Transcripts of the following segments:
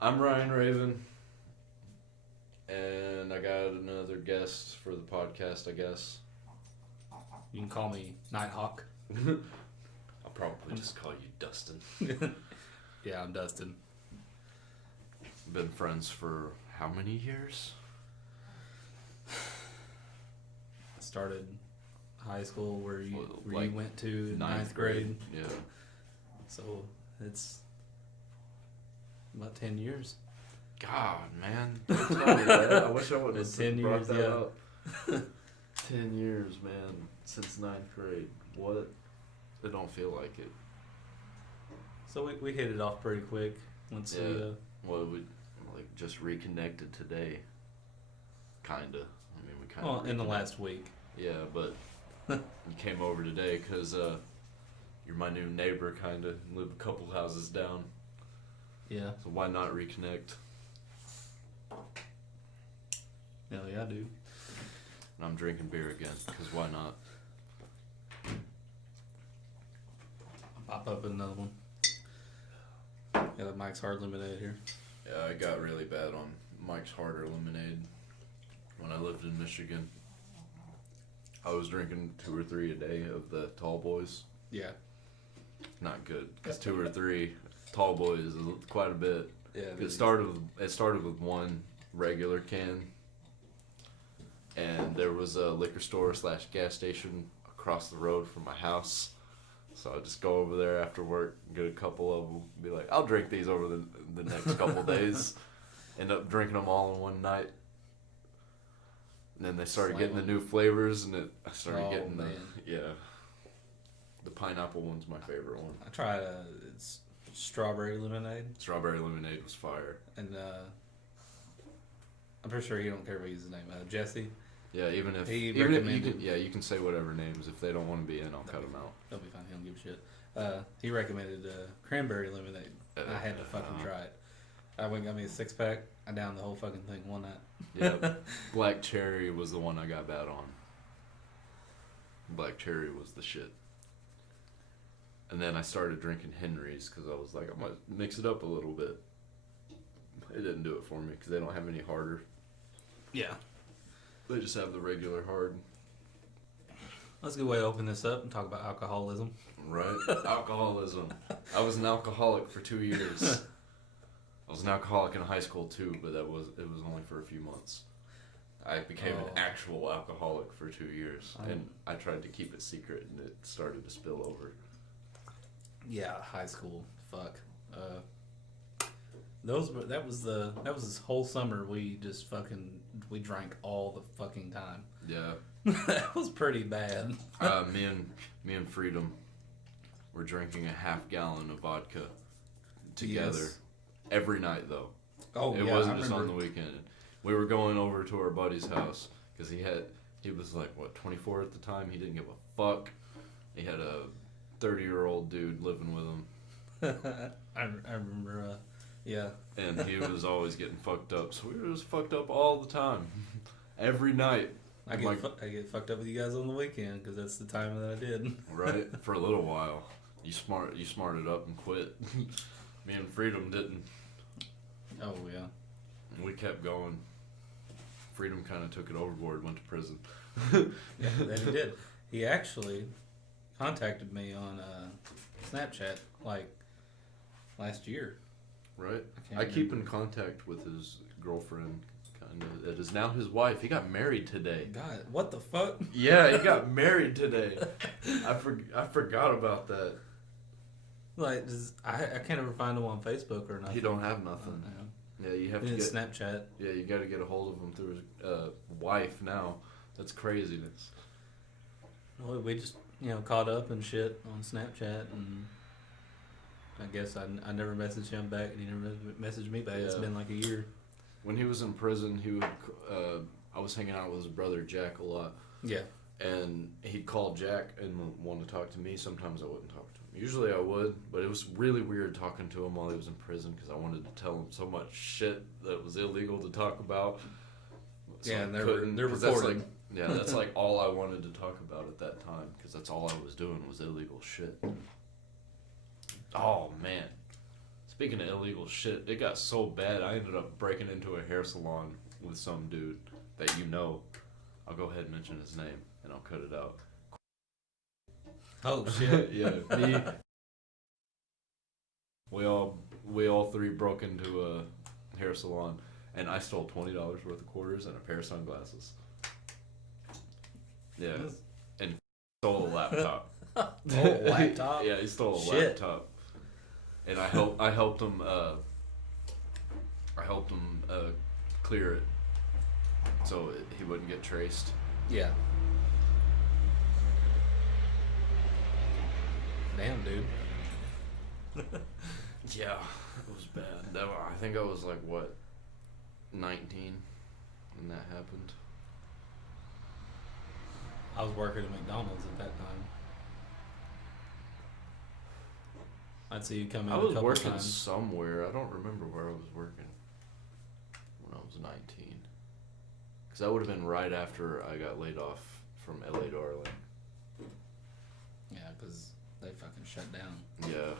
I'm Ryan Raven, and I got another guest for the podcast, I guess. You can call me Nighthawk. I'll probably just call you Dustin. Yeah, I'm Dustin. Been friends for how many years? I started high school where you went to ninth grade. Yeah. So it's about 10 years. God, man. Don't tell me that. I wish I would have 10 brought years, that yeah. up. 10 years, man. Since ninth grade. What? It don't feel like it. So we hit it off pretty quick. Once Well, we just reconnected today. Kinda. I mean, we kind of. Well, in the last week. Yeah, but you came over today because you're my new neighbor, kind of. Live a couple houses down. Yeah. So why not reconnect? Hell yeah, I do. And I'm drinking beer again, because why not? Pop up another one. Yeah, the Mike's Hard Lemonade here. Yeah, I got really bad on Mike's Harder Lemonade when I lived in Michigan. I was drinking 2 or 3 a day of the Tall Boys. Yeah. Not good, because 2 or 3 Tall Boys is quite a bit. Yeah. It started with one regular can, and there was a liquor store / gas station across the road from my house. So I just go over there after work, get a couple of them, be like, I'll drink these over the next couple days. End up drinking them all in one night. And then they started getting the new flavors, and I started getting the pineapple one's my favorite one. I tried it's strawberry lemonade. Strawberry lemonade was fire. And I'm pretty sure he don't care if I use his name. Jesse. Yeah, even if you can say whatever names. If they don't want to be in, I'll cut them out. They'll be fine. He don't give a shit. He recommended cranberry lemonade. I had to fucking try it. I went and got me a 6-pack. I downed the whole fucking thing one night. Yeah, black cherry was the one I got bad on. Black cherry was the shit. And then I started drinking Henry's because I was like, I might mix it up a little bit. It didn't do it for me because they don't have any harder. Yeah. They just have the regular hard. That's a good way to open this up and talk about alcoholism. Right? Alcoholism. I was an alcoholic for 2 years. I was an alcoholic in high school too, but it was only for a few months. I became an actual alcoholic for 2 years, and I tried to keep it secret, and it started to spill over. Yeah, high school. Fuck. That was this whole summer we just we drank all the fucking time. Yeah. That was pretty bad. Me and Freedom were drinking a half gallon of vodka together. Yes. Every night though. Oh, it wasn't just on the weekend. We were going over to our buddy's house because he was like 24 at the time. He didn't give a fuck. He had a 30-year-old dude living with him. I remember. Yeah. And he was always getting fucked up, so we were just fucked up all the time, every night. I get fucked up with you guys on the weekend because that's the time that I did. Right, for a little while. You smarted up and quit. Me and Freedom didn't. Oh yeah. We kept going. Freedom kind of took it overboard, went to prison. Yeah, that he did. He actually contacted me on Snapchat like last year. Right. I keep in contact with his girlfriend, kind of. It is now his wife. He got married today. God, what the fuck? Yeah, he got married today. I forgot about that. Like, I can't ever find him on Facebook or nothing. He don't have nothing. Yeah, you have to get Snapchat. Yeah, you got to get a hold of him through his wife now. That's craziness. Well, we just caught up and shit on Snapchat, and I guess I never messaged him back, and he never messaged me back. Yeah. It's been like a year. When he was in prison, he would. I was hanging out with his brother Jack a lot. Yeah. And he'd call Jack and want to talk to me. Sometimes I wouldn't talk to him. Usually I would, but it was really weird talking to him while he was in prison because I wanted to tell him so much shit that was illegal to talk about. So yeah, and they're recording. That's like all I wanted to talk about at that time because that's all I was doing was illegal shit. Oh, man. Speaking of illegal shit, it got so bad I ended up breaking into a hair salon with some dude that you know. I'll go ahead and mention his name and I'll cut it out. Oh shit! Yeah, me. We all three broke into a hair salon, and I stole $20 worth of quarters and a pair of sunglasses. Yeah, and stole a laptop. Oh, a laptop? Yeah, he stole a laptop, and I helped him. I helped him clear it, so he wouldn't get traced. Yeah. Damn, dude. Yeah, it was bad. I think I was like, 19 when that happened. I was working at McDonald's at that time. I'd see you come in I was a couple working times. somewhere. I don't remember where I was working when I was 19. Because that would have been right after I got laid off from LA Darling. Yeah, because they fucking shut down. Yeah.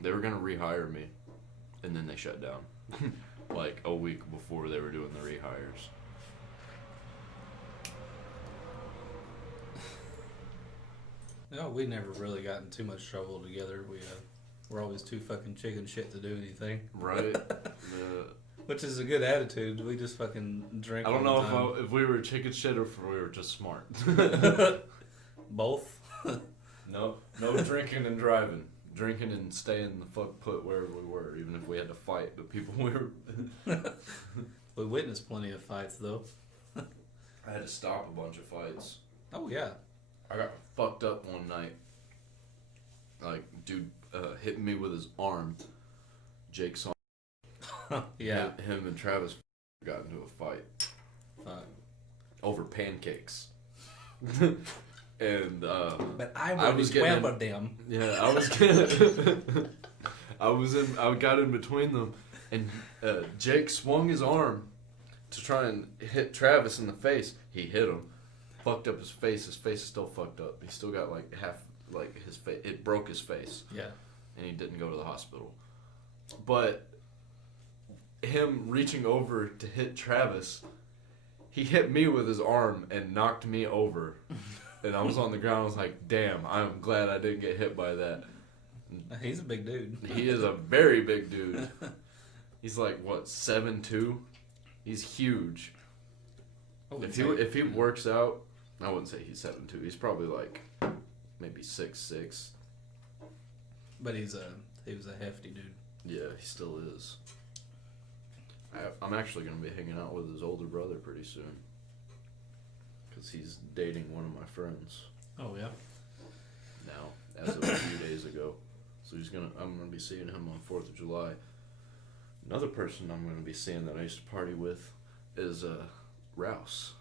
They were going to rehire me, and then they shut down. Like a week before they were doing the rehires. No, we never really got in too much trouble together. We're always too fucking chicken shit to do anything. Right. Which is a good attitude. We just fucking drink. I don't know if we were chicken shit or if we were just smart. Both. No drinking and driving. Drinking and staying the fuck put wherever we were, even if we had to fight the people we were. We witnessed plenty of fights, though. I had to stop a bunch of fights. Oh, yeah. I got fucked up one night. Like, dude hit me with his arm. Jake saw. Yeah. Him and Travis got into a fight. Fuck. Over pancakes. And but I was getting of them. Yeah, I got in between them, and Jake swung his arm to try and hit Travis in the face. He hit him, fucked up his face. His face is still fucked up. He still got like half, like his face. It broke his face. Yeah, and he didn't go to the hospital. But him reaching over to hit Travis, he hit me with his arm and knocked me over. And I was on the ground. I was like, damn, I'm glad I didn't get hit by that. He's a big dude. He is a very big dude. He's like, 7'2"? He's huge. If he works out, I wouldn't say he's 7'2". He's probably like maybe 6'6". But he was a hefty dude. Yeah, he still is. I'm actually going to be hanging out with his older brother pretty soon. Because he's dating one of my friends. Oh, yeah? Now, as of a few days ago. So I'm going to be seeing him on 4th of July. Another person I'm going to be seeing that I used to party with is Rouse.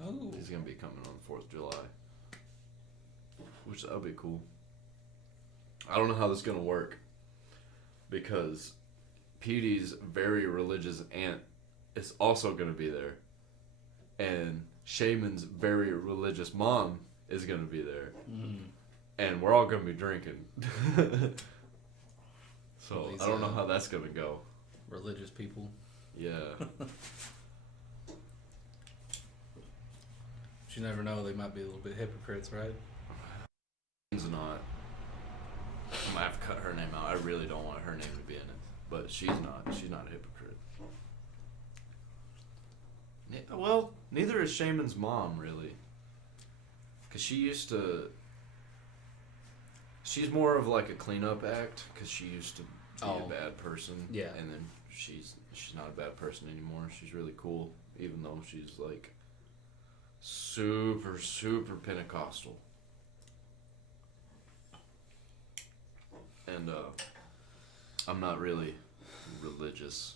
Oh. He's going to be coming on 4th of July. Which, that'll be cool. I don't know how this is going to work. Because Petey's very religious aunt is also going to be there. And Shaman's very religious mom is going to be there. Mm. And we're all going to be drinking. So, well, I don't know how that's going to go. Religious people. Yeah. But you never know, they might be a little bit hypocrites, right? She's not. I'm going to have to cut her name out. I really don't want her name to be in it. But she's not. She's not a hypocrite. Well, neither is Shaman's mom, really. Because she used to... She's more of like a cleanup act, because she used to be a bad person. Yeah. And then she's not a bad person anymore. She's really cool, even though she's like super, super Pentecostal. And I'm not really religious,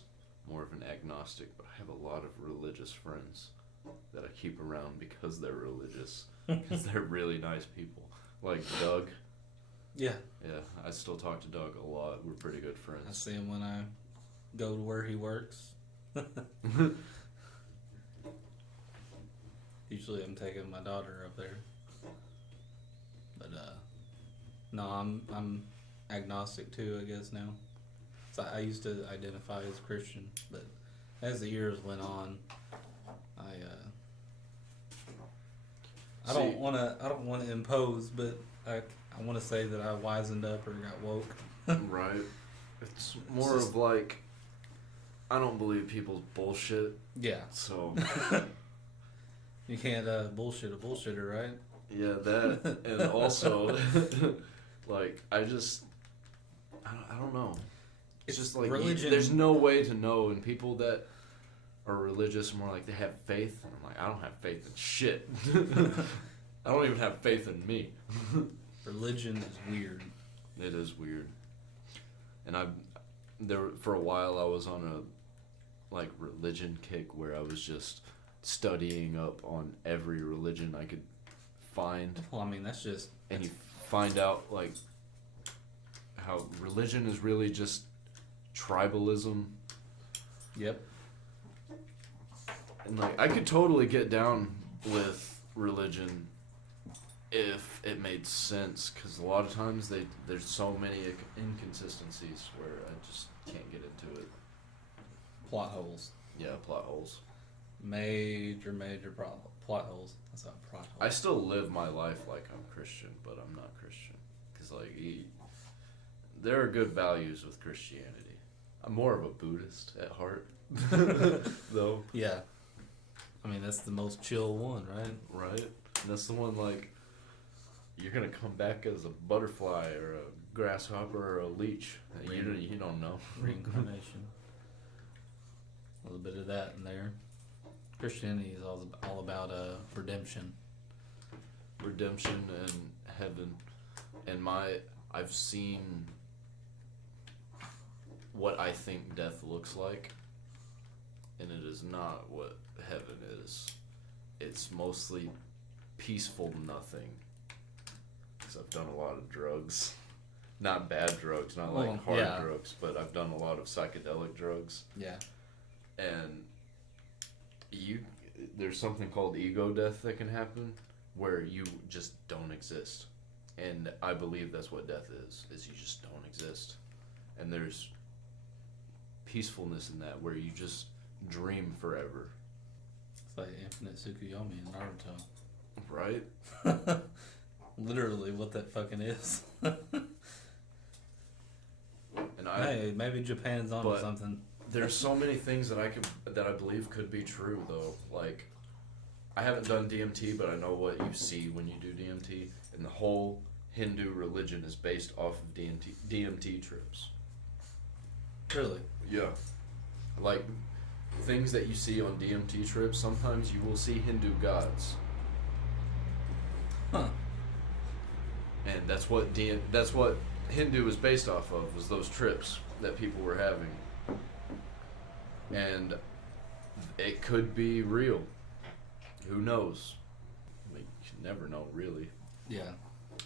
more of an agnostic, but I have a lot of religious friends that I keep around because they're religious, because they're really nice people. Like Doug. Yeah. Yeah, I still talk to Doug a lot. We're pretty good friends. I see him when I go to where he works. Usually I'm taking my daughter up there. But no, I'm agnostic too, I guess now. So I used to identify as Christian, but as the years went on, I don't want to impose, but I want to say that I wisened up or got woke. Right. It's more of like, I don't believe people's bullshit. Yeah. So. You can't bullshit a bullshitter, right? Yeah, that, and also, like, I don't know. It's just like, religion. There's no way to know, and people that are religious are more like, they have faith, and I'm like, I don't have faith in shit. I don't even have faith in me. Religion is weird. It is weird. And for a while I was on a, like, religion kick where I was just studying up on every religion I could find. Well, I mean, that's and you find out like how religion is really just tribalism. Yep. And like I could totally get down with religion if it made sense, because a lot of times there's so many inconsistencies where I just can't get into it. Plot holes. Yeah, plot holes. Major plot holes. That's not plot holes. I still live my life like I'm Christian, but I'm not Christian. Because, like, there are good values with Christianity. I'm more of a Buddhist at heart, though. Yeah. I mean, that's the most chill one, right? Right? And that's the one, like, you're going to come back as a butterfly or a grasshopper or a leech. You don't know. Reincarnation. A little bit of that in there. Christianity is all about redemption. Redemption and heaven. And I've seen what I think death looks like, and it is not what heaven is. It's mostly peaceful nothing. Because I've done a lot of drugs. Not bad drugs, not like hard drugs, but I've done a lot of psychedelic drugs. Yeah. And there's something called ego death that can happen where you just don't exist. And I believe that's what death is you just don't exist. And there's peacefulness in that where you just dream forever. It's like infinite Tsukuyomi in Naruto. Right? Literally what that fucking is. And hey, maybe Japan's on to something. There's so many things that I believe could be true though. Like, I haven't done DMT, but I know what you see when you do DMT, and the whole Hindu religion is based off of DMT trips. Really? Yeah. Like, things that you see on DMT trips, sometimes you will see Hindu gods. Huh. And that's what Hindu is based off of, was those trips that people were having. And it could be real. Who knows? I mean, you can never know, really. Yeah.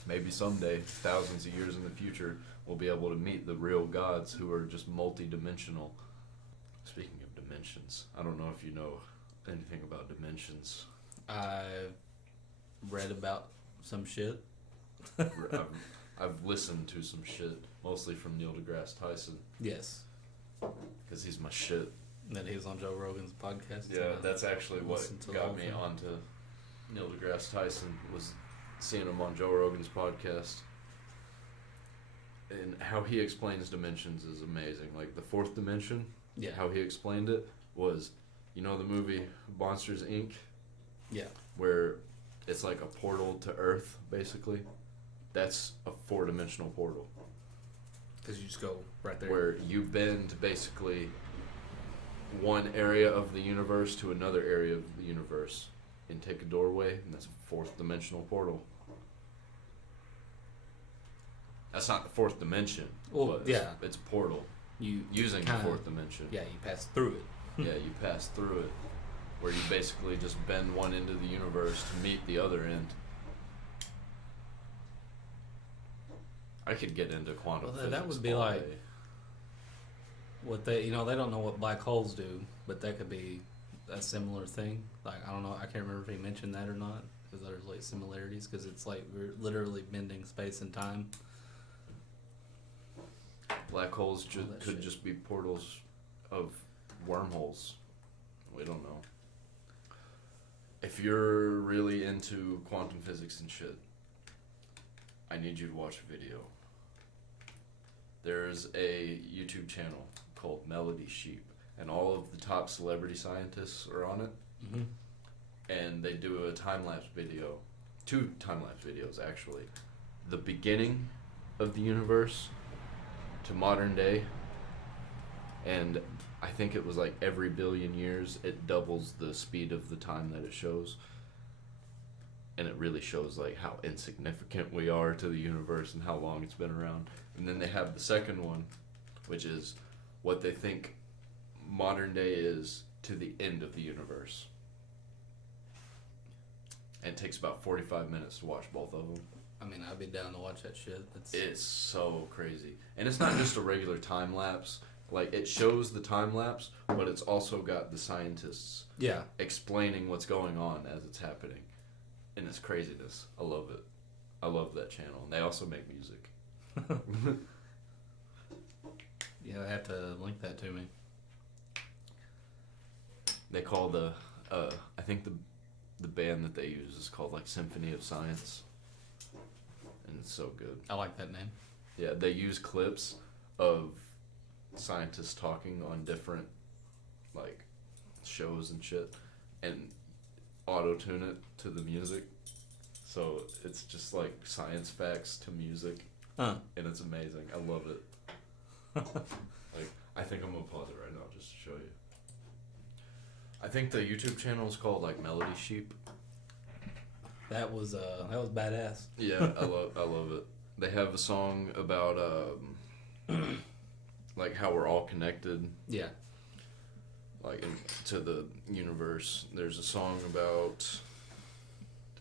Maybe someday, thousands of years in the future, we'll be able to meet the real gods who are just multi-dimensional. Speaking of dimensions, I don't know if you know anything about dimensions. I've read about some shit. I've listened to some shit, mostly from Neil deGrasse Tyson. Yes. Because he's my shit. That he was on Joe Rogan's podcast. Yeah, that's actually what got me onto Neil deGrasse Tyson, was seeing him on Joe Rogan's podcast. And how he explains dimensions is amazing. Like the fourth dimension, how he explained it was You know the movie Monsters Inc.? Yeah. Where it's like a portal to Earth, basically. That's a 4-dimensional portal. Because you just go right there. Where you bend basically one area of the universe to another area of the universe and take a doorway, and that's a 4th-dimensional portal. That's not the 4th dimension. Well, but yeah. It's a portal. You Using kinda, the 4th dimension. Yeah, you pass through it. Yeah, you pass through it. Where you basically just bend one end of the universe to meet the other end. I could get into quantum physics. That would be all like day. what they, they don't know what black holes do, but that could be a similar thing. Like, I don't know, I can't remember if he mentioned that or not, because there's like similarities, because it's like we're literally bending space and time. Black holes could shit. just be portals of wormholes. We don't know. If you're really into quantum physics and shit, I need you to watch a video. There's a YouTube channel called Melody Sheep, and all of the top celebrity scientists are on it. Mm-hmm. And they do a time-lapse video. 2 time-lapse videos, actually. The beginning of the universe to modern day, and I think it was like every billion years it doubles the speed of the time that it shows, and it really shows like how insignificant we are to the universe and how long it's been around. And then they have the second one, which is what they think modern day is to the end of the universe, and it takes about 45 minutes to watch both of them. I mean, I'd be down to watch that shit. It's so crazy. And it's not just a regular time lapse. Like, it shows the time lapse, but it's also got the scientists explaining what's going on as it's happening. And it's craziness. I love it. I love that channel. And they also make music. Yeah, I have to link that to me. They call I think the band that they use is called like Symphony of Science. And it's so good. I like that name. Yeah, they use clips of scientists talking on different like shows and shit, and auto-tune it to the music, so it's just like science facts to music. And it's amazing. I love it. Like, I think I'm gonna pause it right now just to show you. I think the YouTube channel is called like Melody Sheep. That was badass. Yeah, I love it. They have a song about like how we're all connected. Yeah. Like to the universe. There's a song about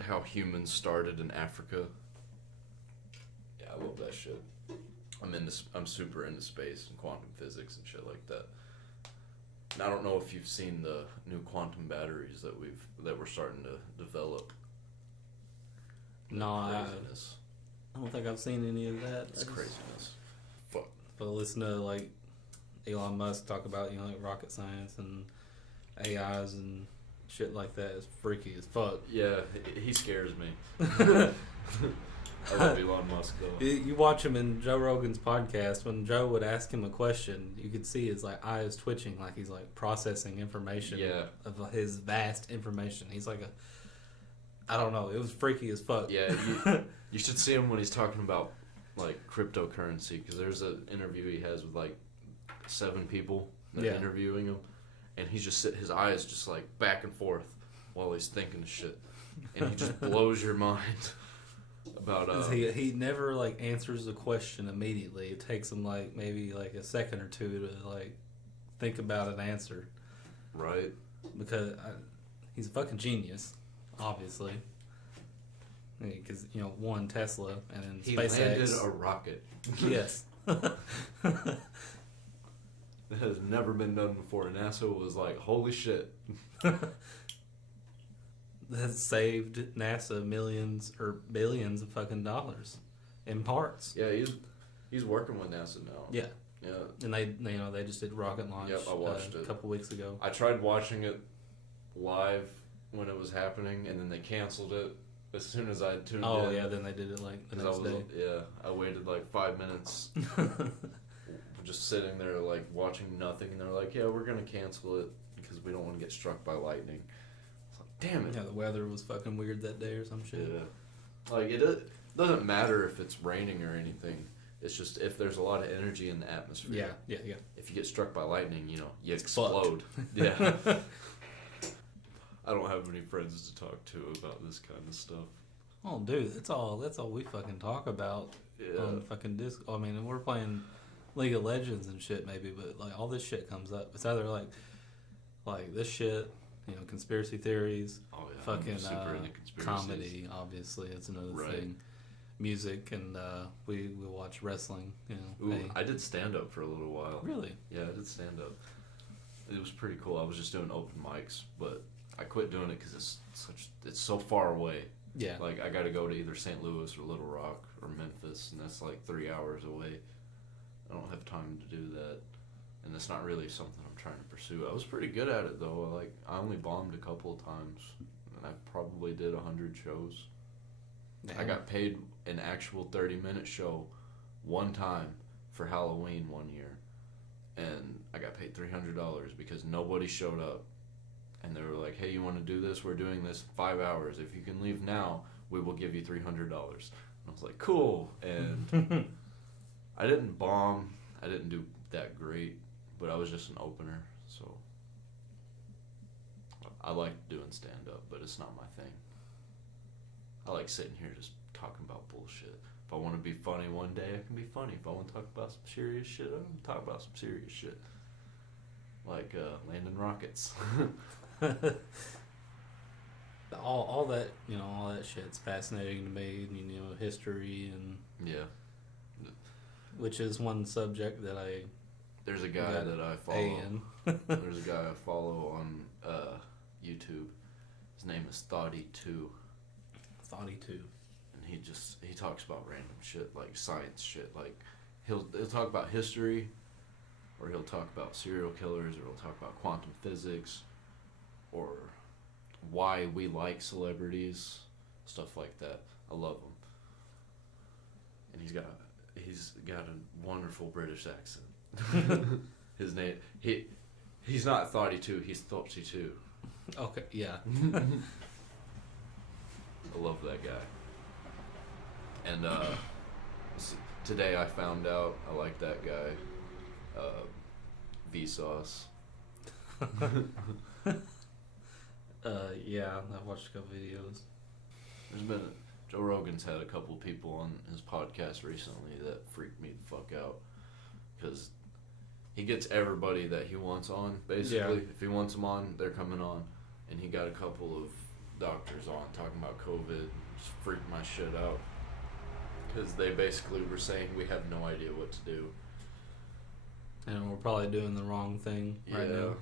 how humans started in Africa. Yeah, I love that shit. I'm super into space and quantum physics and shit like that. And I don't know if you've seen the new quantum batteries that we're starting to develop. No, I Craziness. don't think I've seen any of that. It's craziness. Fuck. But listen to like Elon Musk talk about like rocket science and AIs and shit like that. It's freaky as fuck. Yeah, he scares me. I love Elon Musk though. You watch him in Joe Rogan's podcast. When Joe would ask him a question, you could see his like eyes twitching, like he's like processing information. Yeah. Of his vast information. He's like I don't know. It was freaky as fuck. Yeah, you should see him when he's talking about like cryptocurrency, because there's an interview he has with like 7 people that are interviewing him, and he's just his eyes just like back and forth while he's thinking of shit, and he just blows your mind about he never like answers the question immediately. It takes him like maybe like a second or two to like think about an answer. Right. Because he's a fucking genius, obviously. Because one Tesla and then He SpaceX. landed a rocket. Yes. That has never been done before. NASA was like, holy shit. That saved NASA millions or billions of fucking dollars in parts. Yeah, he's working with NASA now. Yeah. Yeah. And they just did rocket launch. Yep, I watched it a couple weeks ago. I tried watching it live when it was happening, and then they canceled it as soon as I tuned in. Oh yeah, then they did it like the next day. Yeah, I waited like 5 minutes, just sitting there like watching nothing, and they're like, "Yeah, we're gonna cancel it because we don't want to get struck by lightning. It's like, damn it. Yeah, the weather was fucking weird that day or some shit. Yeah. Like, it doesn't matter if it's raining or anything. It's just if there's a lot of energy in the atmosphere. Yeah. If you get struck by lightning, you know, you explode. Yeah. I don't have any friends to talk to about this kind of stuff. Oh, dude, that's all we fucking talk about on fucking disc. I mean, and we're playing League of Legends and shit maybe, but like all this shit comes up. It's either like this shit, you know, conspiracy theories. Oh yeah. Fucking super into conspiracies. comedy, obviously, it's another thing. Music, and we watch wrestling. You know, Ooh, I did stand up for a little while. Really? Yeah, I did stand up. It was pretty cool. I was just doing open mics, but I quit doing it because it's so far away. Yeah. Like, I got to go to either St. Louis or Little Rock or Memphis, and that's like 3 hours away. I don't have time to do that, and it's not really something I'm trying to pursue. I was pretty good at it though. I only bombed a couple of times, and I probably did 100 shows. Damn. I got paid an actual 30-minute show one time for Halloween one year, and I got paid $300 because nobody showed up. And they were like, hey, you want to do this? We're doing this in 5 hours. If you can leave now, we will give you $300. And I was like, cool. And I didn't bomb. I didn't do that great, but I was just an opener. So I like doing stand-up, but it's not my thing. I like sitting here just talking about bullshit. If I want to be funny one day, I can be funny. If I want to talk about some serious shit, I can talk about some serious shit. Like landing rockets. all that, you know, all that shit's fascinating to me. You know, history and which is one subject that there's a guy that I follow. There's a guy I follow on YouTube. His name is Thoughty2. And he talks about random shit, like science shit. Like he'll talk about history, or he'll talk about serial killers, or he'll talk about quantum physics, or why we like celebrities, stuff like that. I love him. And he's got a wonderful British accent. His name, he's not Thoughty2, he's Thoughty2. Okay, yeah. I love that guy. And today I found out I like that guy. Vsauce. Yeah, I've watched a couple videos. Joe Rogan's had a couple people on his podcast recently that freaked me the fuck out, because he gets everybody that he wants on, basically. Yeah. If he wants them on, they're coming on. And he got a couple of doctors on talking about COVID. Just freaked my shit out, because they basically were saying we have no idea what to do. And we're probably doing the wrong thing right now.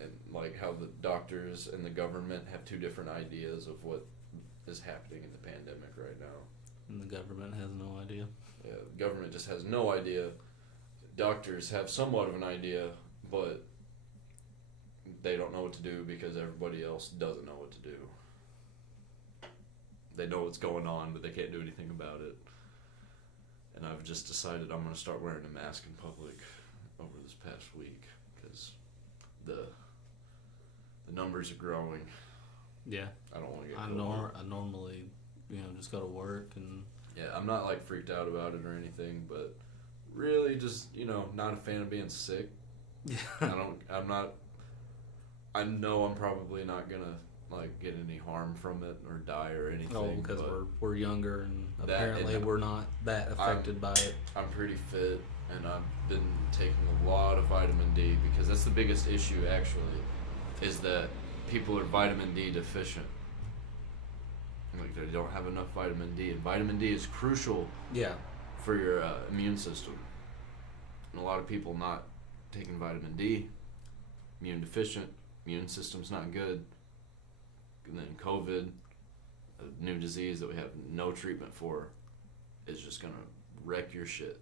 And like how the doctors and the government have two different ideas of what is happening in the pandemic right now. And the government has no idea. Yeah, the government just has no idea. Doctors have somewhat of an idea, but they don't know what to do because everybody else doesn't know what to do. They know what's going on, but they can't do anything about it. And I've just decided I'm going to start wearing a mask in public over this past week, because the numbers are growing. Yeah. I don't want to get I normally, you know, just go to work and... Yeah, I'm not like freaked out about it or anything, but really just, you know, not a fan of being sick. Yeah. I know I'm probably not going to like get any harm from it or die or anything. Oh, because we're younger and apparently we're not that affected by it. I'm pretty fit, and I've been taking a lot of vitamin D, because that's the biggest issue actually, is that people are vitamin D deficient. Like, they don't have enough vitamin D, and vitamin D is crucial for your immune system. And a lot of people not taking vitamin D, immune deficient, immune system's not good. And then COVID, a new disease that we have no treatment for, is just gonna wreck your shit.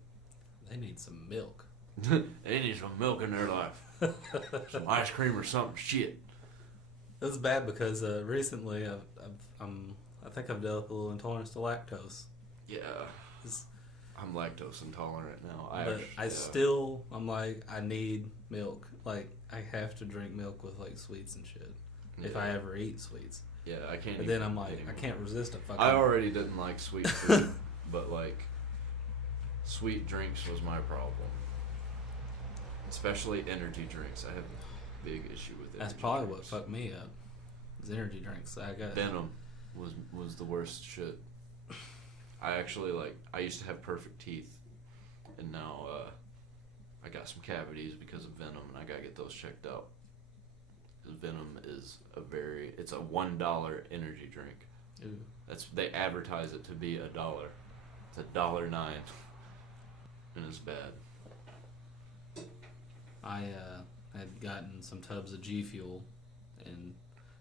They need some milk. They need some milk in their life. Some ice cream or something. Shit. That's bad, because recently I think I've developed a little intolerance to lactose. Yeah. I'm lactose intolerant now. I'm like, I need milk. Like, I have to drink milk with like sweets and shit. If I ever eat sweets. Yeah, I can't. But then I'm like, I can't resist a fucking. I already didn't like sweet food, but like, sweet drinks was my problem. Especially energy drinks. I have a big issue with it. That's probably what fucked me up. Is energy drinks. I got Venom was the worst shit. I actually I used to have perfect teeth, and now I got some cavities because of Venom, and I gotta get those checked out. Venom is it's a $1 energy drink. Ooh. They advertise it to be $1. It's $1.09, and it's bad. I had gotten some tubs of G Fuel, and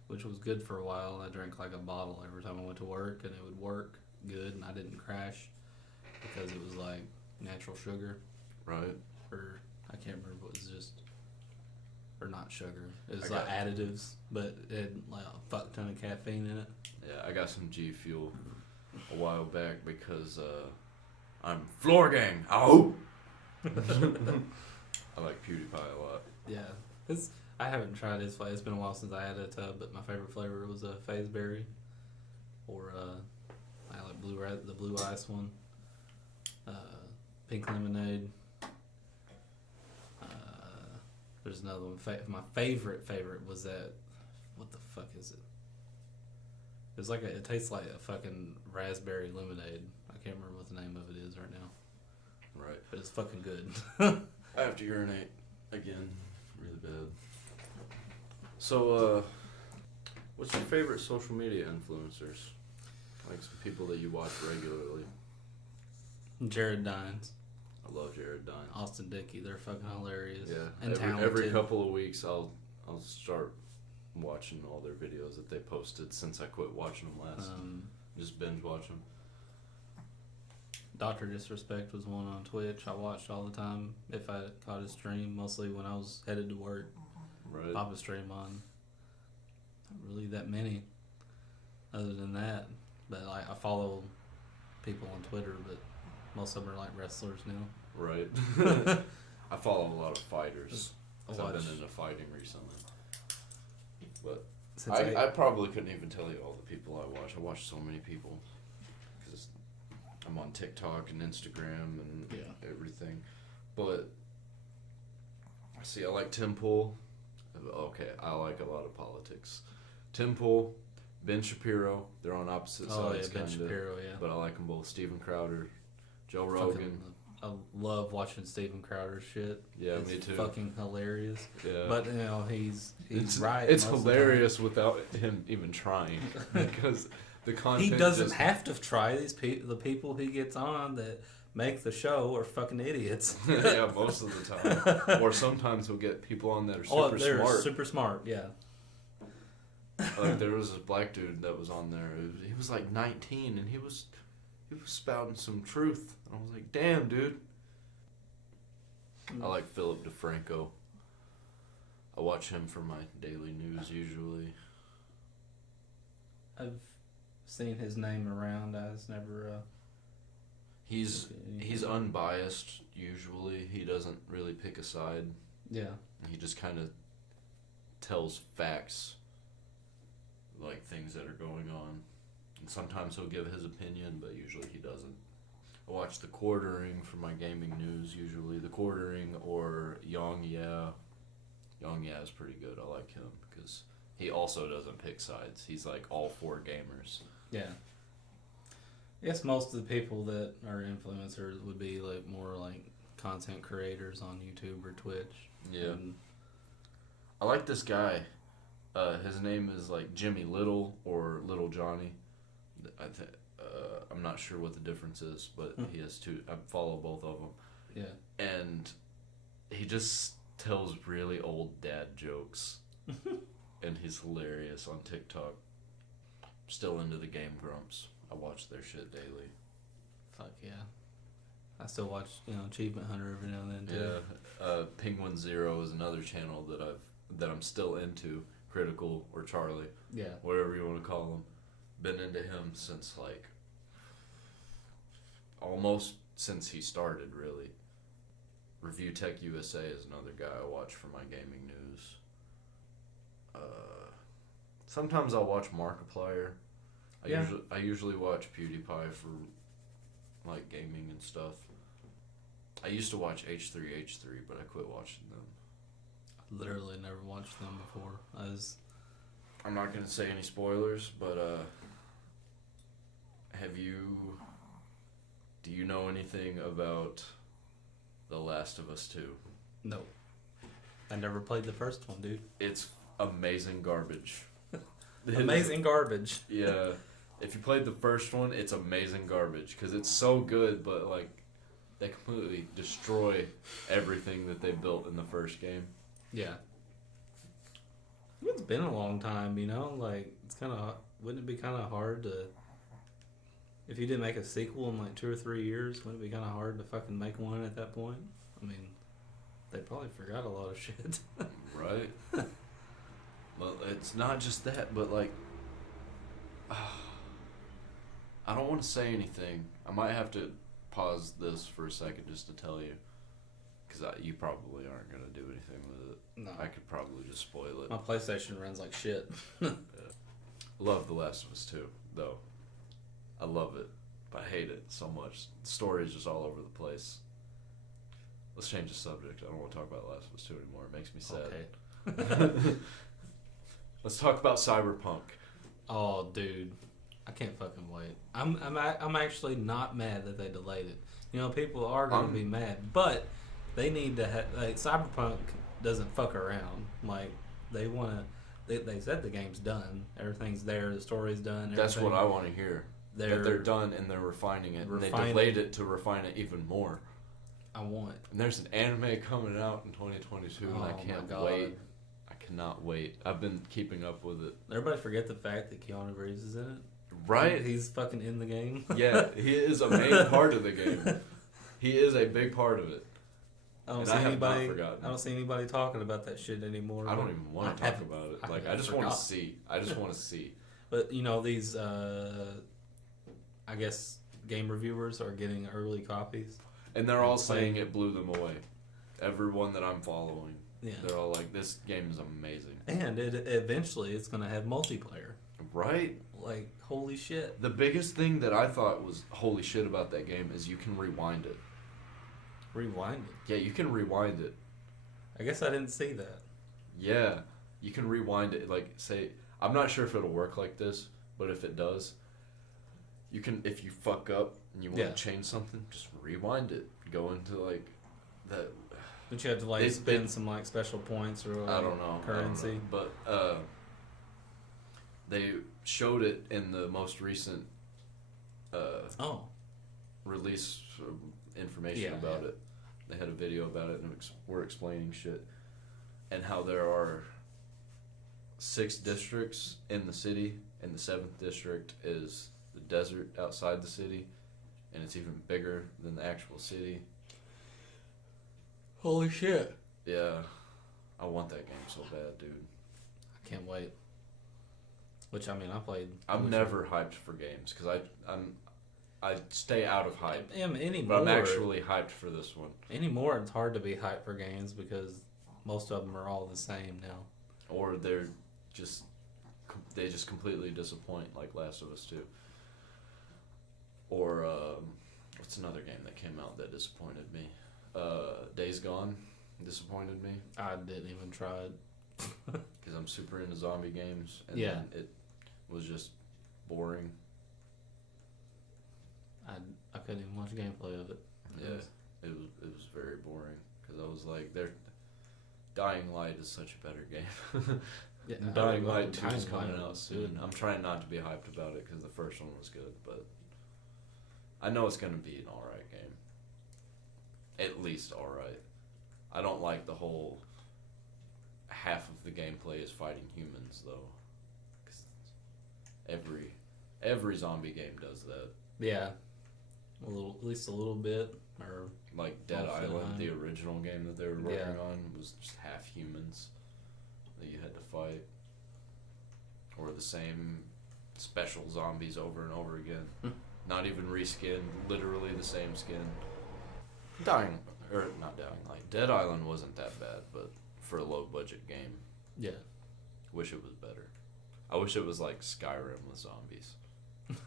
which was good for a while. I drank like a bottle every time I went to work, and it would work good, and I didn't crash because it was like natural sugar, right? Or I can't remember what it was just. Or not sugar. It was like additives, but it had like a fuck ton of caffeine in it. Yeah, I got some G Fuel a while back because I'm floor gang. Oh. I like PewDiePie a lot. Yeah, I haven't tried his flavor. It's been a while since I had a tub, but my favorite flavor was a Phase Berry, or I like the blue ice one, pink lemonade. There's another one. My favorite was that. What the fuck is it? It's like it tastes like a fucking raspberry lemonade. I can't remember what the name of it is right now. Right. But it's fucking good. I have to urinate again, really bad. So, what's your favorite social media influencers? Like some people that you watch regularly. Jared Dines. I love Jared Dines. Austin Dickey, they're fucking hilarious. Yeah, and every couple of weeks I'll start watching all their videos that they posted since I quit watching them last. Just binge watch them. Dr. Disrespect was one on Twitch I watched all the time if I caught his stream, mostly when I was headed to work. Right. Pop a stream on. Not really that many other than that. But I follow people on Twitter, but most of them are like wrestlers now. Right. I follow a lot of fighters. Because I've been into fighting recently. But I probably couldn't even tell you all the people I watch. I watch so many people. Because I'm on TikTok and Instagram and everything. But, I like Tim Pool. Okay, I like a lot of politics. Tim Pool, Ben Shapiro. They're on opposite sides. Ben Shapiro, yeah. But I like them both. Steven Crowder, Joe Rogan. I love watching Steven Crowder's shit. Yeah, it's me too. Fucking hilarious. Yeah. But he's right. It's hilarious without him even trying because the content. He doesn't have to try. The people he gets on that make the show are fucking idiots. Yeah, most of the time. Or sometimes he'll get people on that are smart. Super smart. Yeah. Like there was this black dude that was on there. He was like 19 and he was spouting some truth. I was like, damn, dude. I like Philip DeFranco. I watch him for my daily news usually. I've seen his name around. I was never. He's unbiased usually. He doesn't really pick a side. Yeah. He just kind of tells facts, like things that are going on. And sometimes he'll give his opinion, but usually he doesn't. I watch The Quartering for my gaming news, usually. The Quartering or Young Yeah. Young Yeah is pretty good. I like him because he also doesn't pick sides. He's like all for gamers. Yeah. I guess most of the people that are influencers would be like more like content creators on YouTube or Twitch. Yeah. I like this guy. His name is like Jimmy Little or Little Johnny. I'm not sure what the difference is, but he has two. I follow both of them. Yeah. And he just tells really old dad jokes. And he's hilarious on TikTok. Still into the Game Grumps. I watch their shit daily. Fuck yeah. I still watch, Achievement Hunter every now and then too. Yeah. Penguin Zero is another channel that I'm still into. Critical or Charlie. Yeah. Whatever you want to call him. Been into him since like almost since he started, really. Review Tech USA is another guy I watch for my gaming news. Sometimes I'll watch Markiplier. I usually watch PewDiePie for like gaming and stuff. I used to watch H3H3, but I quit watching them. I literally never watched them before. I'm not gonna say any spoilers, but do you know anything about The Last of Us 2? No. I never played the first one, dude. It's amazing garbage. Amazing garbage. Yeah. If you played the first one, it's amazing garbage because it's so good, but like they completely destroy everything that they built in the first game. Yeah. It's been a long time, you know? Like, it's kind of... Wouldn't it be kind of hard to... If you didn't make a sequel in like 2 or 3 years, wouldn't it be kind of hard to fucking make one at that point? I mean, they probably forgot a lot of shit. Right? Well, it's not just that, but like... I don't want to say anything. I might have to pause this for a second just to tell you. Because you probably aren't going to do anything with it. No. I could probably just spoil it. My PlayStation runs like shit. Yeah. Love The Last of Us 2, though. I love it, but I hate it so much. The story is just all over the place. Let's change the subject. I don't want to talk about The Last of Us 2 anymore. It makes me sad. Okay. Let's talk about Cyberpunk. Oh, dude. I can't fucking wait. I'm actually not mad that they delayed it. You know, people are going to be mad, but they need to have... Like, Cyberpunk doesn't fuck around. Like, they want to... They said the game's done. Everything's there. The story's done. That's what I want to hear. That they're done and they're refining it. And they delayed it to refine it even more. I want. And there's an anime coming out in 2022 and I can't wait. I cannot wait. I've been keeping up with it. Everybody forget the fact that Keanu Reeves is in it. Right? He's fucking in the game. Yeah, he is a main part of the game. He is a big part of it. I don't see anybody talking about that shit anymore. I don't even want to talk about it. Like, I just want to see. I just want to see. But, you know, these, I guess, game reviewers are getting early copies. And they're all saying it blew them away. Everyone that I'm following. Yeah. They're all like, this game is amazing. And eventually it's going to have multiplayer. Right? Like, holy shit. The biggest thing that I thought was holy shit about that game is you can rewind it. Rewind it? Yeah, you can rewind it. I guess I didn't see that. Yeah, you can rewind it. Like, say, I'm not sure if it'll work like this, but if it does, you can, if you fuck up and you want to change something, just rewind it. Go into, like, that. Don't you have to, like, spend some, like, special points or, like, I don't know. currency? But, they showed it in the most recent release information about it. They had a video about it and we're explaining shit and how there are 6 districts in the city and the 7th district is the desert outside the city and it's even bigger than the actual city. Holy shit. Yeah. I want that game so bad, dude. I can't wait. Which, I mean, I played... I'm never hyped for games because I stay out of hype. Anymore, but I'm actually hyped for this one. Anymore, it's hard to be hyped for games because most of them are all the same now. Or they just completely disappoint, like Last of Us 2. Or what's another game that came out that disappointed me? Days Gone disappointed me. I didn't even try it. Because I'm super into zombie games, and then it was just boring. I couldn't even watch gameplay of it. Yeah, it was very boring because I was like, Dying Light is such a better game. Yeah, Dying Light 2 is coming out soon. I'm trying not to be hyped about it because the first one was good, but I know it's going to be an alright game. At least alright. I don't like the whole half of the gameplay is fighting humans, though. 'Cause every zombie game does that. Yeah. At least a little bit. Or like Dead Island, the original game that they were working on, was just half humans that you had to fight. Or the same special zombies over and over again. Not even reskinned, literally the same skin. Dead Island wasn't that bad, but for a low budget game, Yeah. wish it was better. I wish it was like Skyrim with zombies.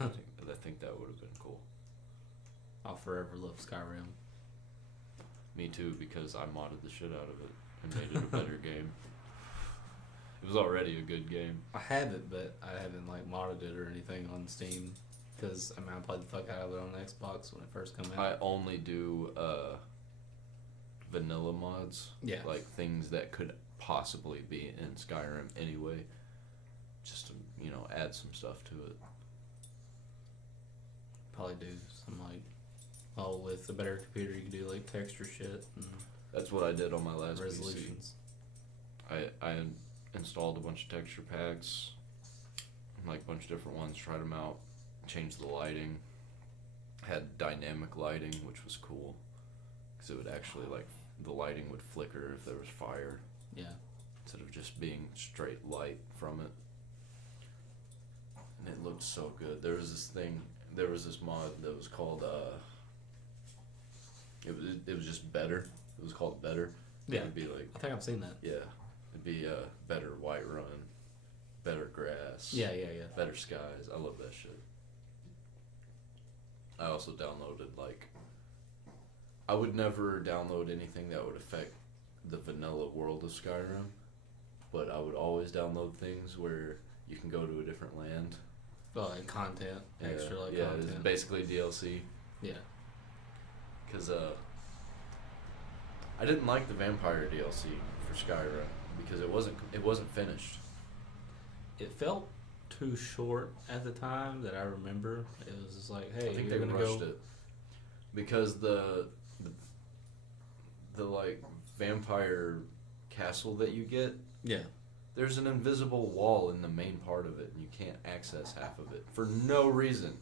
I think that would have been cool. I'll forever love Skyrim. Me too, because I modded the shit out of it and made it a better game. It was already a good game. I have it, but I haven't like modded it or anything on Steam. Because I played the fuck out of it on Xbox when it first came out. I only do vanilla mods. Yeah. Like things that could possibly be in Skyrim anyway. Just to, add some stuff to it. Probably do some with a better computer you can do like texture shit and That's what I did on my last resolutions. PC. I installed a bunch of texture packs, like a bunch of different ones, tried them out, changed the lighting, had dynamic lighting, which was cool, because it would actually, the lighting would flicker if there was fire. Yeah. Instead of just being straight light from it. And it looked so good. There was this mod that was called, it was just Better. It was called Better. Yeah. It'd be like, I think I've seen that. yeah. It'd be better white run, better grass. Yeah. Better skies. I love that shit. I also downloaded I would never download anything that would affect the vanilla world of Skyrim, but I would always download things where you can go to a different land. Oh, like content, extra yeah, content. it's basically DLC. Yeah. Cause I didn't like the vampire DLC for Skyrim because it wasn't finished. It felt too short at the time that I remember. It was just like, hey, I think you're they gonna rushed go. it because the vampire castle that you get. Yeah. There's an invisible wall in the main part of it, and you can't access half of it for no reason.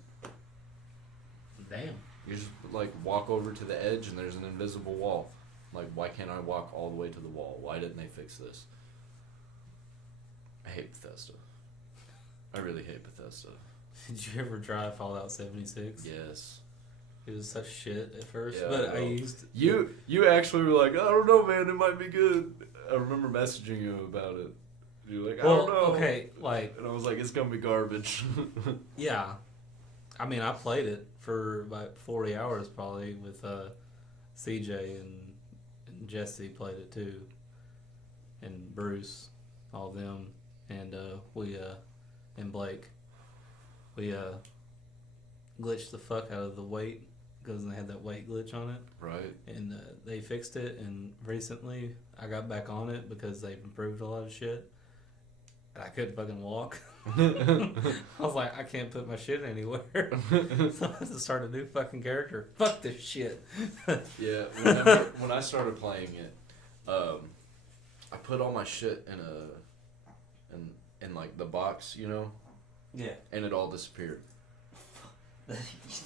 Damn. You just walk over to the edge, and there's an invisible wall. Why can't I walk all the way to the wall? Why didn't they fix this? I hate Bethesda. I really hate Bethesda. Did you ever try Fallout 76? Yes. It was such shit at first, Yeah, but I I know. used You actually were like, I don't know, man, it might be good. I remember messaging you about it. You were like, I don't know. Okay, and I was like, it's gonna be garbage. yeah. I mean, I played it for about 40 hours probably with CJ and Jesse played it too, and Bruce, all of them, and and Blake. We glitched the fuck out of the weight because they had that weight glitch on it. Right. And they fixed it, and recently I got back on it because they've improved a lot of shit. And I couldn't fucking walk. I was like, I can't put my shit anywhere. So I had to start a new fucking character. Fuck this shit. Yeah, when I started playing it, I put all my shit in the box, Yeah. and it all disappeared.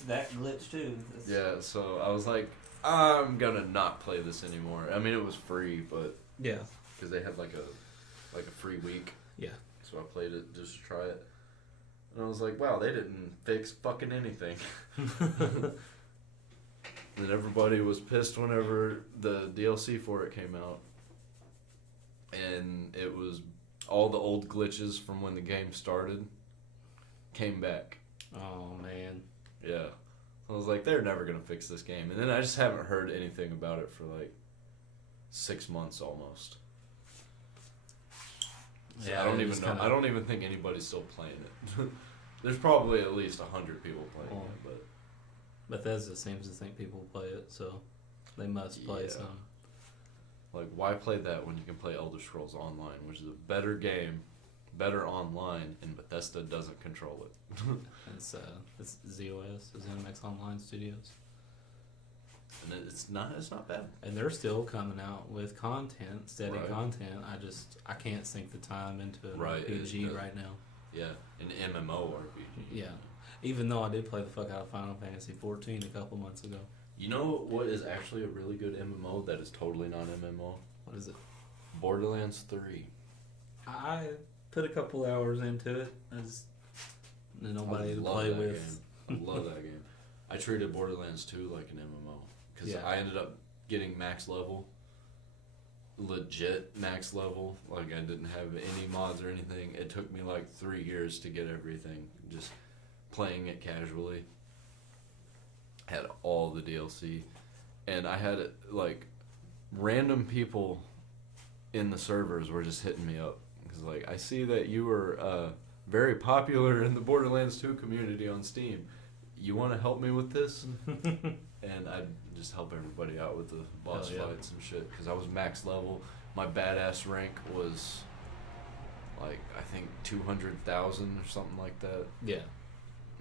That glitch too. Yeah, so I was like, I'm gonna not play this anymore. I mean, it was free, but Yeah. because they had like a free week. Yeah. So I played it just to try it, and I was like, wow, they didn't fix fucking anything. And everybody was pissed whenever the DLC for it came out, and it was all the old glitches from when the game started came back. Oh man. Yeah. I was like, they're never gonna fix this game, and then I just haven't heard anything about it for 6 months almost. So Yeah, I don't it even was know. kinda- I don't even think anybody's still playing it. There's probably at least 100 people playing Oh. it, but Bethesda seems to think people play it, so they must play Yeah. some. why play that when you can play Elder Scrolls Online, which is a better game, better online, and Bethesda doesn't control it. It's ZOS, ZeniMax Online Studios, And it's not bad. and they're still coming out with content, steady Right. content. I can't sink the time into an Right, RPG it- right now. Yeah, an MMORPG. Yeah, even though I did play the fuck out of Final Fantasy 14 a couple months ago. You know what is actually a really good MMO that is totally not MMO? What is it? Borderlands 3. I put a couple hours into it. There's nobody to love play that with. Game. I love that game. I treated Borderlands 2 like an MMO. because Yeah. I ended up getting max level, legit max level. Like I didn't have any mods or anything. It took me like 3 years to get everything. Just playing it casually. Had all the DLC, and I had like random people in the servers were just hitting me up because like I see that you were very popular in the Borderlands 2 community on Steam. You want to help me with this? And I'd just help everybody out with the boss fights and shit because I was max level. My badass rank was like I think 200,000 or something like that. Yeah.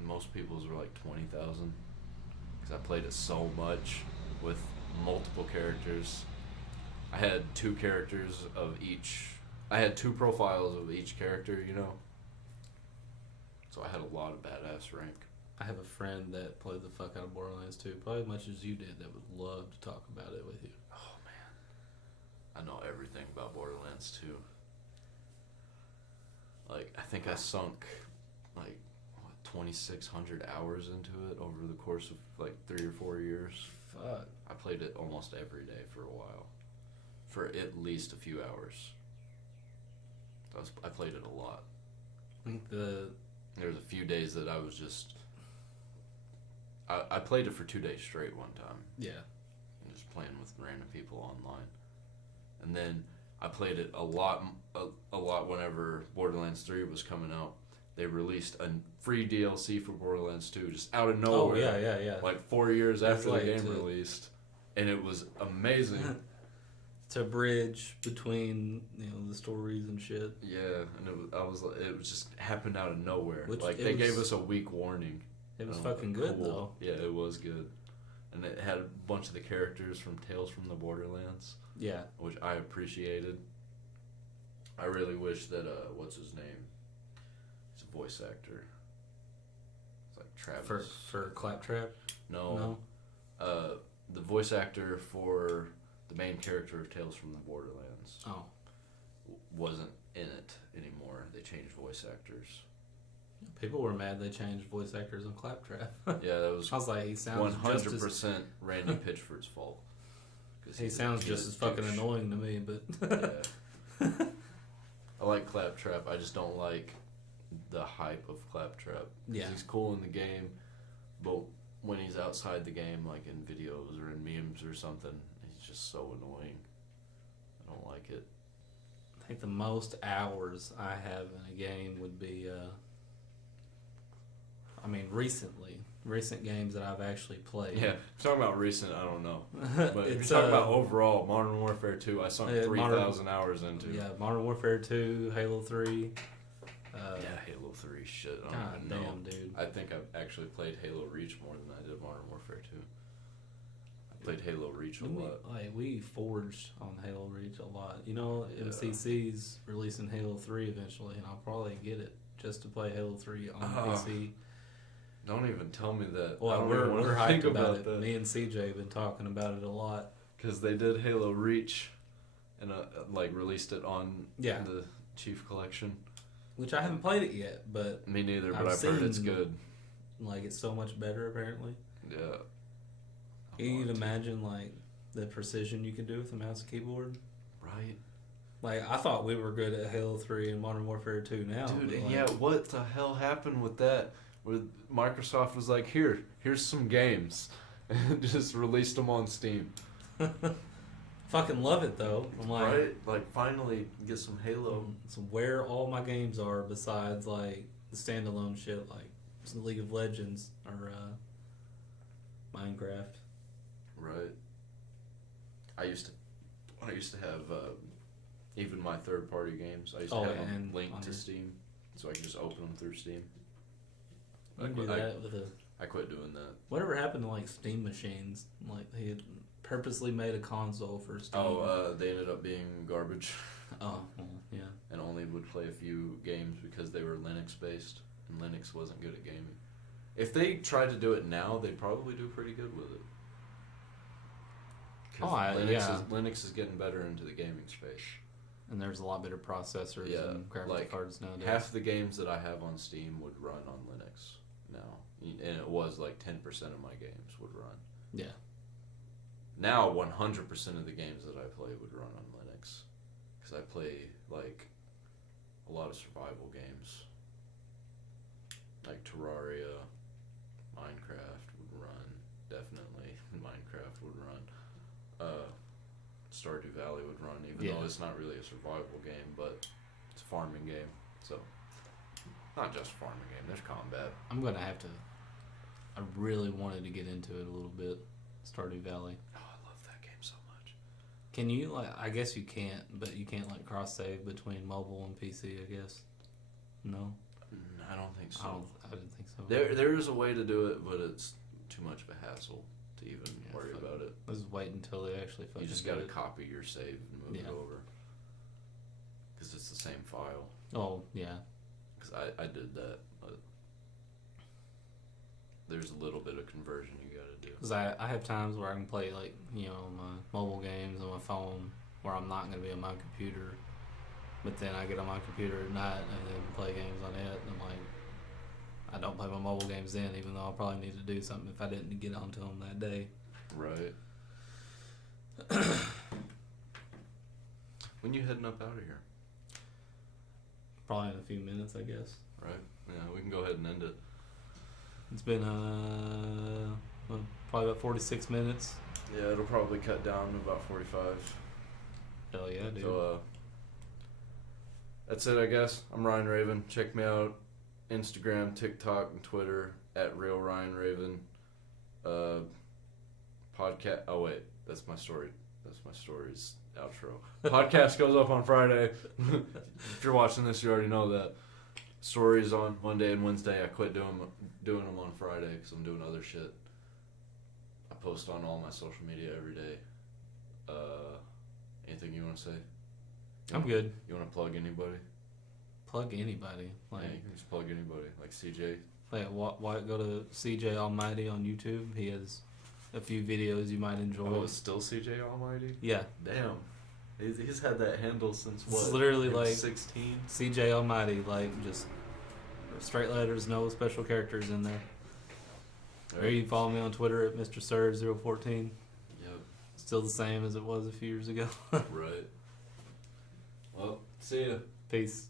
Most people's were like 20,000 because I played it so much with multiple characters. I had 2 characters of each. I had 2 profiles of each character, you know. So I had a lot of badass rank. I have a friend that played the fuck out of Borderlands 2, probably as much as you did, that would love to talk about it with you. Oh man, I know everything about Borderlands 2. Like I think I sunk like 2,600 hours into it over the course of like 3 or 4 years. Fuck. I played it almost every day for a while, for at least a few hours. I played it a lot. I think There was a few days that I was just. I played it for 2 days straight one time. Yeah. Just playing with random people online, and then I played it a lot whenever Borderlands 3 was coming out. They released a free DLC for Borderlands 2 just out of nowhere. Oh yeah. Like 4 years after the like game released, and it was amazing. To bridge between the stories and shit. Yeah, and it was just happened out of nowhere. Which like they gave us a week warning. It was fucking good cool. though. Yeah, it was good, and it had a bunch of the characters from Tales from the Borderlands. Yeah, which I appreciated. I really wish that what's his name? He's a voice actor. It's like Travis. For Claptrap. No. The voice actor for the main character of Tales from the Borderlands. Oh. Wasn't in it anymore. They changed voice actors. People were mad they changed voice actors on Claptrap. Yeah, that was. I was like, he sounds 100% Randy Pitchford's fault. He sounds just as fucking annoying to me, but. Yeah. I like Claptrap. I just don't like the hype of Claptrap. Yeah. He's cool in the game, but when he's outside the game, like in videos or in memes or something, he's just so annoying. I don't like it. I think the most hours I have in a game would be, recent games that I've actually played. Yeah, if you're talking about recent, I don't know. But if you're talking about overall, Modern Warfare 2, I sunk 3,000 hours into. Yeah, Modern Warfare 2, Halo 3. Yeah, Halo 3, shit. I God don't even damn, know. dude. I think I've actually played Halo Reach more than I did Modern Warfare 2. I played Halo Reach a lot. We forged on Halo Reach a lot. You know, MCC's releasing Halo 3 eventually, and I'll probably get it just to play Halo 3 on PC. Don't even tell me that. Well, we're hyped about it. That. Me and CJ have been talking about it a lot. Because they did Halo Reach and released it on the Chief Collection. Which I haven't played it yet, but... Me neither, but I've heard it's good. Like, it's so much better, apparently. Yeah. Can you imagine, like, the precision you can do with a mouse and keyboard? Right. Like, I thought we were good at Halo 3 and Modern Warfare 2 now. Dude, yeah, what the hell happened with that? Where Microsoft was like, here's some games. And just released them on Steam. Fucking love it, though. I'm like, right? Like, finally get some Halo. So where all my games are besides, like, the standalone shit, like some League of Legends or Minecraft. Right. I used to have even my third-party games. I used to have them linked to Steam, so I could just open them through Steam. I quit doing that. Whatever happened to like Steam machines? Like he had purposely made a console for Steam. Oh, they ended up being garbage. Oh, yeah. And only would play a few games because they were Linux based, and Linux wasn't good at gaming. If they tried to do it now, they'd probably do pretty good with it. Linux is getting better into the gaming space. And there's a lot better processors and graphics cards nowadays. Half the games that I have on Steam would run on Linux now. And it was like 10% of my games would run. Yeah. now 100% of the games that I play would run on Linux, because I play like a lot of survival games, like Terraria, Minecraft would run, definitely. Minecraft would run. Stardew Valley would run, even though it's not really a survival game, but it's a farming game. So, not just a farming game, there's combat. I'm going to have to... I really wanted to get into it a little bit. Stardew Valley. Oh, I love that game so much. Can you, like... I guess you can't, but you can't, like, cross-save between mobile and PC, I guess. No? I don't think so. I didn't think so. There is a way to do it, but it's too much of a hassle to even worry about it. Let's wait until they actually fucking You just got to copy your save and move it over. Because it's the same file. Oh, yeah. Because I did that, but there's a little bit of conversion you got to do. Because I have times where I can play, like, you know, my mobile games on my phone where I'm not going to be on my computer. But then I get on my computer at night and then play games on it. And I'm like, I don't play my mobile games then, even though I probably need to do something if I didn't get onto them that day. Right. When you heading up out of here? Probably in a few minutes, I guess. Right. Yeah, we can go ahead and end it. It's been probably about 46 minutes. Yeah, it'll probably cut down to about 45. Hell yeah, dude. So, that's it, I guess. I'm Ryan Raven. Check me out. Instagram, TikTok, and Twitter at Real Ryan Raven. Podcast. Oh wait, that's my story. That's my story's outro. Podcast goes up on Friday. If you're watching this, you already know that. Stories on Monday and Wednesday. I quit doing them on Friday because I'm doing other shit. I post on all my social media every day. Anything you want to say? I'm good. You want to plug anybody? Plug anybody. Like, yeah, you can just plug anybody. Like CJ. Like, why go to CJ Almighty on YouTube? He has a few videos you might enjoy. Oh, it's still CJ Almighty? Yeah. Damn. He's had that handle since what? It's literally like 16? CJ Almighty, like just straight letters, no special characters in there. Right. Or you can follow me on Twitter at Mr. Sir014. Yep. Still the same as it was a few years ago. Right. Well, see ya. Peace.